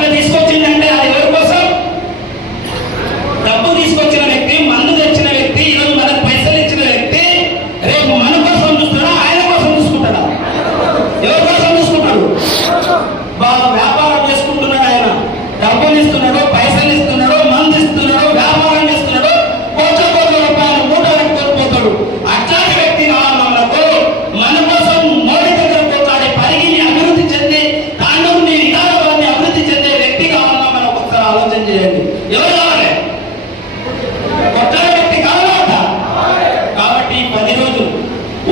అట్లా తీసుకొచ్చిందంటే అది ఎవరి కోసం? డబ్బు తీసుకొచ్చిన వ్యక్తి, మందు తెచ్చిన వ్యక్తి, ఈరోజు మనకు పైసలు ఇచ్చిన వ్యక్తి రేపు మన కోసం చూస్తాడా, ఆయన కోసం చూసుకుంటాడా? ఎవరి కోసం చూసుకుంటాడు? బాగా వ్యాపారం చేసుకుంటున్నాడు ఆయన, డబ్బులు ఇస్తున్నాడు, పైసలు ఇస్తున్నాడు, మందు ఇస్తున్నాడు, వ్యాపారం చేస్తున్నాడు, కోట్ల కోట్ల రూపాయలు మూట పెట్టుకొని పోతాడు. అట్లాంటి వ్యక్తి కావాలి మనకు. మన కోసం మోడీ దగ్గర పోతాడే పరిగిని అభివృద్ధి చెంది తాండవుని విధానాన్ని అభివృద్ధి చెందే వ్యక్తి కావాలన్నా మనం ఒకసారి ఆలోచన చేయండి. ఎవరు కావాలి? కొట్టాడే వ్యక్తి కావాలంట. కాబట్టి 10 రోజులు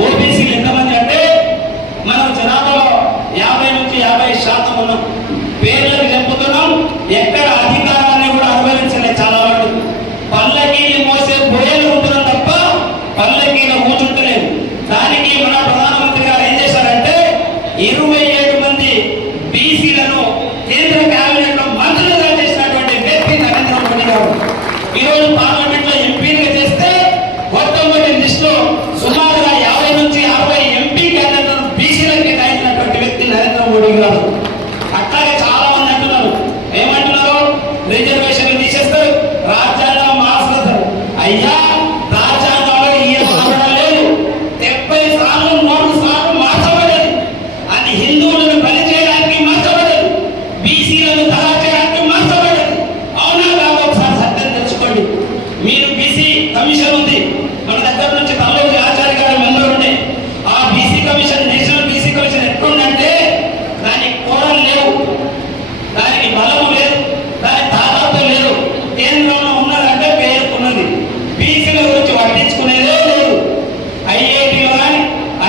ఓబీసీలు ఎంతమంది అంటే మనం జనాభాలో 50 నుంచి 50% ఉన్నాం. పేర్లకు చెప్పుతున్నాం, ఎక్కడ అధికారాన్ని కూడా అనుభవించలే. చాలా వాడు పల్లకీలు మోసే బోయలు ఉంటున్నాం తప్ప పల్లకీలు కూర్చుంటలేము. దానికి మన ప్రధానమంత్రి గారు ఏం చేశారంటే 27 మంది బీసీలను కేంద్ర కేబినెట్ లో మంత్రులుగా చేసినటువంటి వ్యక్తి నరేంద్ర మోడీ గారు. ఈరోజు పార్లమెంట్ లో ఎంపీలుగా చేస్తే మొట్టమొదటి లిస్టులో సుమారుగా 50 నుంచి 60 ఎంపీ క్యాండిడేట్లను బీసీలకు కేటాయించినటువంటి వ్యక్తి నరేంద్ర మోడీ గారు. అట్లాగే చాలా మంది అంటున్నారు, ఏమంటున్నారు? రిజర్వేషన్లు తీసేస్తారు, రాజ్యాంగం మార్చేస్తారు. అయ్యా, రాజ్యాంగంలో ఈ మార్చడం లేదు. 70 సార్లు 3 సార్లు మార్చబడేది. అది హిందువులను బలి చేయడానికి మార్చబడేది, బీసీలను తలా చేయడానికి మార్చబడేది. అవునా కాదు? ఒకసారి సత్యం తెలుసుకోండి. మీరు బీసీ కమిషన్ ఉంది మన దగ్గర నుంచి తల్లి ఆచార్య గారి ముందు ఉండే ఆ BC commission, national BC commission ఎట్లుందంటే దానికి కోరలు లేవు, దానికి బలము లేదు, దాని తాదాపు లేదు. కేంద్రంలో ఉన్నదంటే పేరుకున్నది, బీసీల గురించి పట్టించుకునేదే లేదు. ఐఐటీలో కానీ,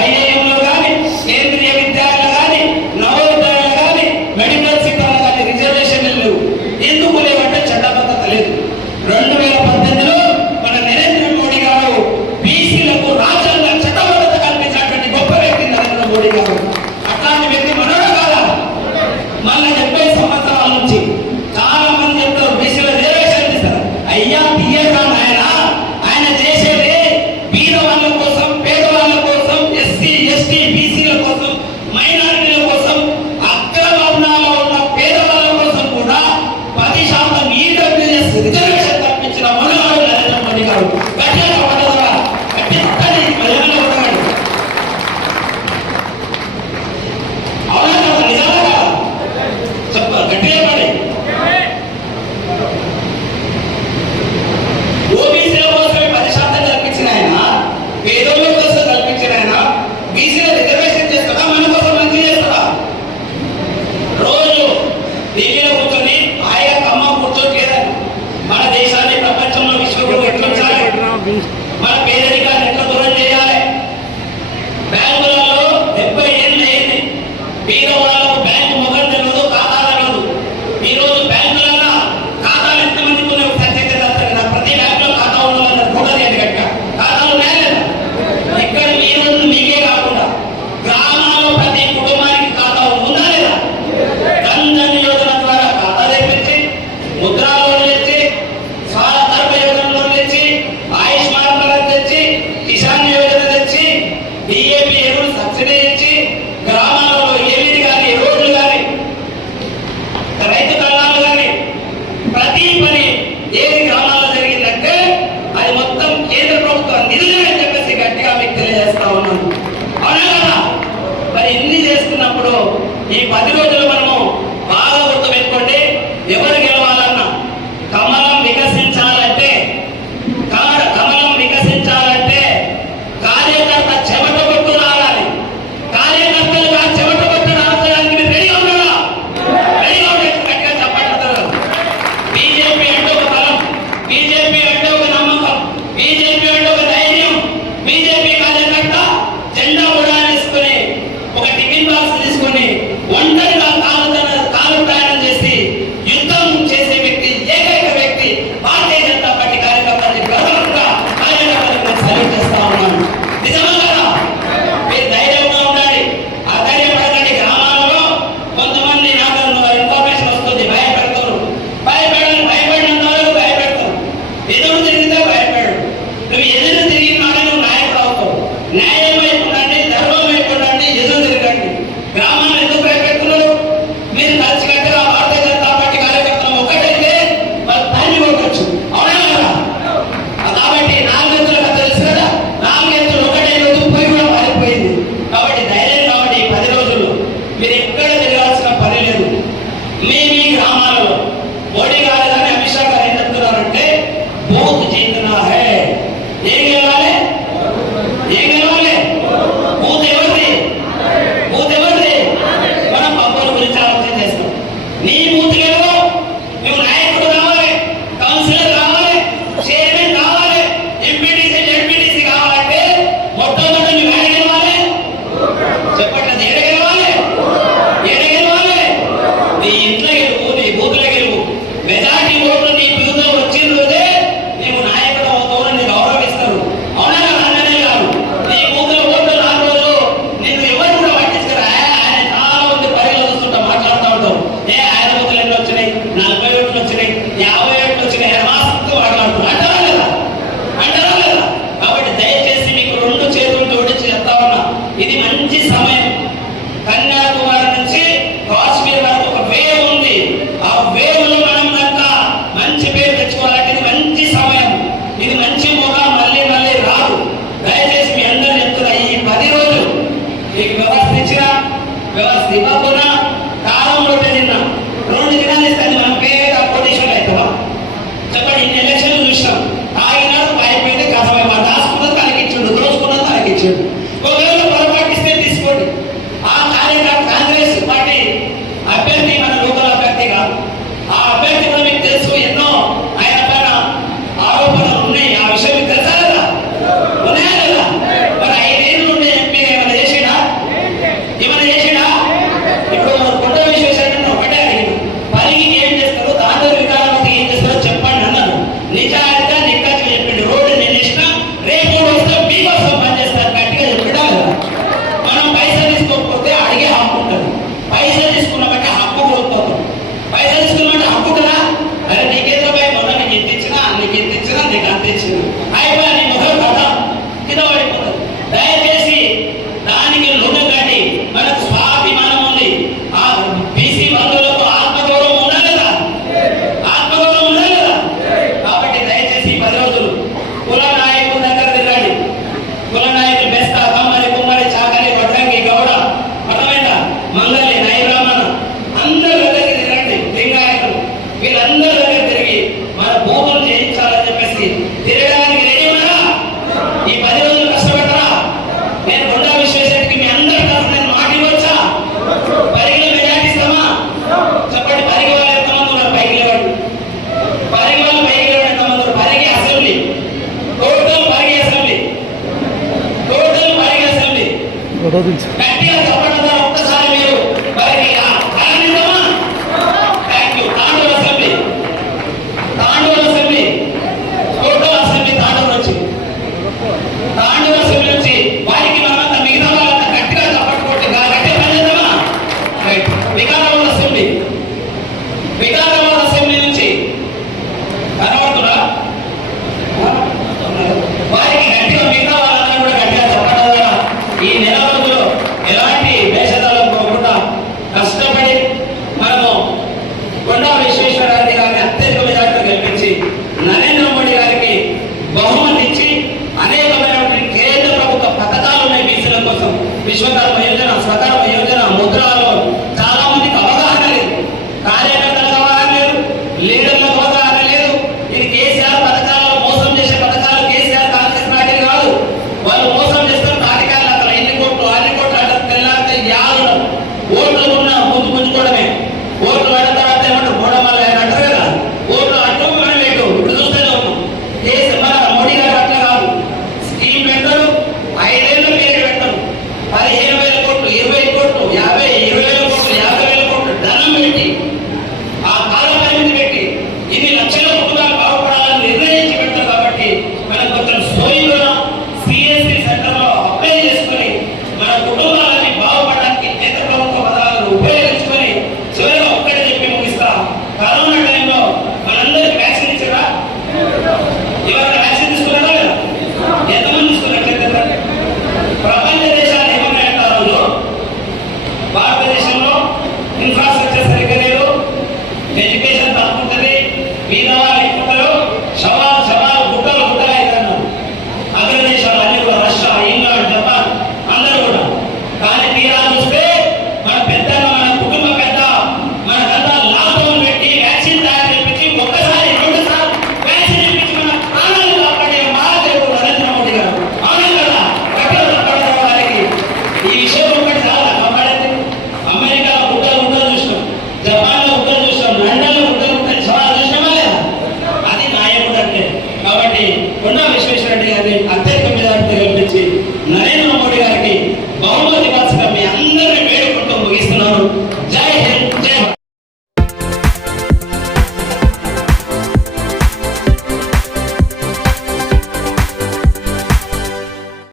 ఐఐఎంలో కానీ, కేంద్రీయ విద్యాలయాలు కానీ, నవోదయాలు కానీ, మెడికల్ సీట్లలో కానీ రిజర్వేషన్లు లేవు. ఎందుకు లేవంటే చట్టబద్ధత లేదు. 2018లో మన నరేంద్ర మోడీ గారు బీసీలకు రాజ్యాంగ చట్టబద్ధత కల్పించినటువంటి గొప్ప వ్యక్తి నరేంద్ర మోడీ గారు. అట్లాంటి వ్యక్తి మనోడు కాదా? మళ్ళీ 70 సంవత్సరాల నుంచి చాలా మంది చెప్తారు బీసీల రిజర్వేషన్ ఇస్తారు. అయ్యా, తీయగా ఆయన చేసేది బీద వాళ్ళ కోసం, పేదవాళ్ళ కోసం, ఎస్సీ ఎస్టీ బీసీల కోసం, మైనారిటీల కోసం, అగ్రవర్ణాల్లో ఉన్న పేదవాళ్ళ కోసం కూడా 10% ఈడబ్ల్యూఎస్ రిజర్వేషన్ కల్పించిన మనవాడు నరేంద్ర మోడీ గారు. గట్టిగా పడ్డదా? గట్టి పట్టని ప్రజల్లో ఉండగాడు. అవునా కదా? నిజాలా కదా? చెప్ప గట్టిగా పడి. ఓబీసీల కోసమే 10% కల్పించిన ఆయన, పేదోళ్ళ కోసం కల్పించిన ఆయన బీసీల రిజర్వేషన్ చేస్తాడా? మన కోసం మంచి చేస్తాడా? రోజు టీవీలో కూర్చొని హాయిగా కమ్మ కూర్చోట్లేదని మన దేశాన్ని ప్రపంచంలో విశ్వగురు ఎట్లా ఉంచాలి, మన పేదరికాన్ని ఎట్లా దూరం చేయాలి. బ్యాంకులలో 70 ఏళ్ళు అయింది, పేదవాళ్ళకు బ్యాంకు మొదలు తెలియదు, ఖాతా తెలియదు. ఈరోజు బ్యాంకులలో ఖాతాలు ఎంతమందికి ఉన్నాయి ఒకసారి చెప్తే ప్రతి బ్యాంకులో ఖాతా ఉన్న కూడా గట్టిగా ఖాతాలు ఉన్నాయా? ఇక్కడ మీరు మీకే కాకుండా గ్రామాల్లో ప్రతి కుటుంబానికి ఖాతా ఉందా లేదా? జన్ యోజన ద్వారా ఖాతా తెప్పించి, ముద్రా లోన్లు తెచ్చి, స్వాతంత్ర యోజనలో తెచ్చి, ఆయుష్మాన్ భారత్ తెచ్చి, కిసాన్ యోజన తెచ్చి, డిఏపి ఎరువులు సబ్సిడీ ఇచ్చి, గ్రామాలలో ఏవిడి కానీ, రోడ్లు కానీ, రైతు కళ్ళాలు కానీ, ప్రతి పని ఏది గ్రామాల్లో జరిగిందంటే అది మొత్తం కేంద్ర ప్రభుత్వం నిధులే అని చెప్పేసి గట్టిగా మీకు తెలియజేస్తా ఉన్నాను. అవునా కదా? మరి ఇన్ని చేసుకున్నప్పుడు ఈ 10 రోజులు మనము బాగా గుర్తుపెట్టుకోండి. ఎవరు గెలవాలన్నా కమలం వికసించాలంటే, కమలం వికసించాలంటే కార్యకర్త చెమట కొట్టు రావాలి. కార్యకర్తలుగా చెమట కొట్టు రావడానికి మీరు రెడీగా ఉన్నారా? రెడీగా ఉండే గట్టిగా చెప్పండి. బీజేపీ అంటే ఒక బలం, బీజేపీ అంటే ఒక నమ్మకం, బీజేపీ అంటే ఒక ధైర్యం. బీజేపీ కార్యకర్త జెండా ఉడానేసుకుని ఒక టిఫిన్ బాక్స్ తీసుకుని ఒంటరిగా మీ మీ గ్రామాలలో మోడీ గారు కానీ అమిత్ షా గారు ఏం చెప్తున్నారంటే బూత్ జీతనా హై. ఏం గెలవాలి? ఏం గెలవాలి? బూత్ ఎవరిది? బూత్ ఎవరిది? మనం పబ్బుల గురించి ఆలోచన చేస్తాం. నీ బూత్ గెలవు, నువ్వు నాయకుడు కావాలి, కౌన్సిలర్ కావాలి, చైర్మన్ కావాలి, ఎంపీటీసీ జెడ్పీటీసీ కావాలంటే మొట్టమొదటి నువ్వు ఏడ గెలవాలి? చెప్పట్లేదు. ఏడ గెలవాలి? ఏడ గెలవాలి? నీ ఇంట్లో గెలువు, నీ బూత్లో గెలువు. మెజార్టీ ఓట్లు నీ బూత్లో వచ్చిన రోజే నీవు నాయకుడు అవుతావు, నిన్ను గౌరవిస్తారు. అవునా కదా? అన్ననే కాదు. నీ బూత్లో ఓట్లు రాని రోజు నిన్ను ఎవరు కూడా పట్టించుకురా. ఆయన చాలా మంది పరిగణ చూస్తుంటా మాట్లాడుతూ ఉంటావు. ఆయన బూత్లు ఎన్ని వచ్చినాయి? 40 ఓట్లు వచ్చినాయి, 50 ఓట్లు వచ్చినాయి, మస్తు మాట్లాడుతూ అంటారా లేదా? అంటారా లేదా? కాబట్టి దయచేసి మీకు 2 చేతులు జోడించి చెప్తా ఉన్నా, ఇది మంచి సమయం. కన్యాకుమారి నుంచి కాశ్మీర్ వరకు ఒక వేవ్ ఉంది. ఆ వేవ్ లో మనం కనుక మంచి పేరు తెచ్చుకోవాలంటే ఇది మంచి సమయం. ఇది మంచి మొగా మళ్ళీ మళ్ళీ రాదు. దయచేసి మీ అందరూ చెప్తున్నా, ఈ 10 రోజులు మీకు వ్యవస్థ ఇచ్చిన వ్యవస్థ ఇవ్వకుండా కాలంలో తిన్నా 2 దినాలు ఇస్తుంది. మనం పేద పొజిషన్ అవుతావా? చెప్పండి. ఇన్ని ఎలక్షన్లు చూసినాం. తాగినారు, అయిపోయింది, కథమై మా దాచుకున్నది తనకిచ్చిండు, దోచుకున్నది తనకిచ్చిండు. ఒకవేళ పొరపాటు ఇస్తే తీసుకోండి. ఆ కాంగ్రెస్ పార్టీ అభ్యర్థి మన లోకల్ అభ్యర్థి కాదు. ఆ అభ్యర్థి కూడా మీకు తెలుసు, ఎన్నో ఆయన పైన ఆరోపణలు ఉన్నాయి. ఆ విషయం మీకు తెలుసా లేదా? ఉన్నాయా లేదా? మరి 5 ఏళ్ళు ఉండే ఎంపీ ఏమైనా చేసినా? ఏమైనా చేసినా? ఇప్పుడు కొండ విశ్వేశ్వరరావు ఒకటే అడిగింది, పరిగికి ఏం చేస్తారు, దాంతో వికారాబాద్కి ఏం చేస్తారో చెప్పండి అన్నారు. నిజాయితీగా నిక్కచ్చి చెప్పిండు. రోడ్డు నేను ఇచ్చిన, రేపు వస్తే మీకోసం పనిచేస్తారు గట్టిగా చెప్పిండా కదా? మనం పైసలు తీసుకోకపోతే అడిగే హక్కు ఉంటుంది. పైసలు తీసుకున్నామంటే హక్కు కోల్పోతాం. పైసలు తీసుకున్నామంటే హక్కు ఉంటుందా? అరే నీకేదో మొదలు నీకు ఎంత ఇచ్చినా, నీకు ఎంత ఇచ్చినా, నీకు అంత ఇచ్చిన అయిపోయి నీ మొదలు కదా కింద పడిపోతుంది. దయచేసి దానికి లొంగకండి. మనకు స్వాభిమానం ఉంది. ఆ బీసీ బంధువులకు ఆత్మగౌరవం ఉందా లేదా? ఆత్మగౌరవం ఉందా లేదా? కాబట్టి దయచేసి 10 రోజులు కుల నాయకుల దగ్గర తిరగండి. కుల నాయకులు బెస్తా, కమ్మరి, కుమ్మరి, చాకలి, వడ్రంగి, గౌడ, అర్థమైందా, మంగళి, నైరామణ అందరి దగ్గరికి తిరగండి. లింగాయకులు వీళ్ళందరి దగ్గర తిరిగి మన భూములు చేయించాలని చెప్పేసి తిరగడానికి రెడీ ఉన్నారా? ఈ 10 రోజులు కష్టపడతారా? నేను కొండా విశ్వేశ్వరకి మీ అందరి తరఫున నేను మాట ఇవ్వచ్చా? పరిగిలో మెజార్టీ ఇస్తామా? చెప్పండి. పరిగి వాళ్ళు ఎంతమంది ఉన్నారు? పైకి లేవండి. పరిగి వాళ్ళు పైకి లేవండి. ఎంతమంది ఉన్నారు? Parigi assembly total Parigi assembly